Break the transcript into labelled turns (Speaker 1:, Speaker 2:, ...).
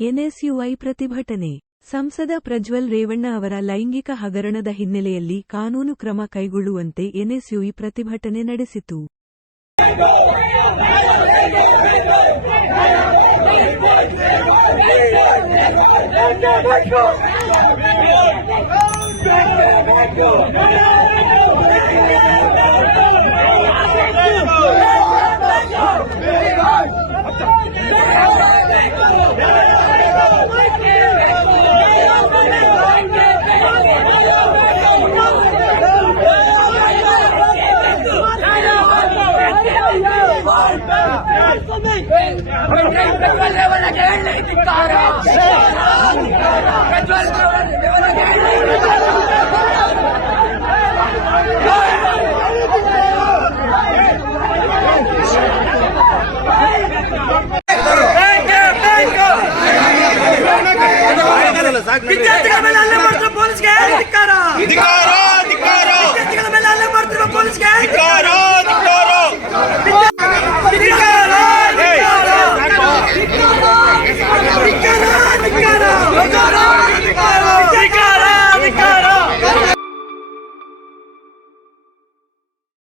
Speaker 1: NSUI ಪ್ರತಿಭಟನೆ. ಸಂಸದ ಪ್ರಜ್ವಲ್ ರೇವಣ್ಣ ಅವರ ಲೈಂಗಿಕ ಹಗರಣದ ಹಿನ್ನೆಲೆಯಲ್ಲಿ ಕಾನೂನು ಕ್ರಮ ಕೈಗೊಳ್ಳುವಂತೆ ಎನ್ಎಸ್ಯುಇ ಪ್ರತಿಭಟನೆ ನಡೆಸಿತು.
Speaker 2: ¡Venga! ¡Venga! ¡Venga! ¡Venga! car ವಿದ್ಯಾರ್ಥಿಗಳ ಮೇಲೆ ಹಲ್ಲೆ ಮಾಡ್ತಿರೋ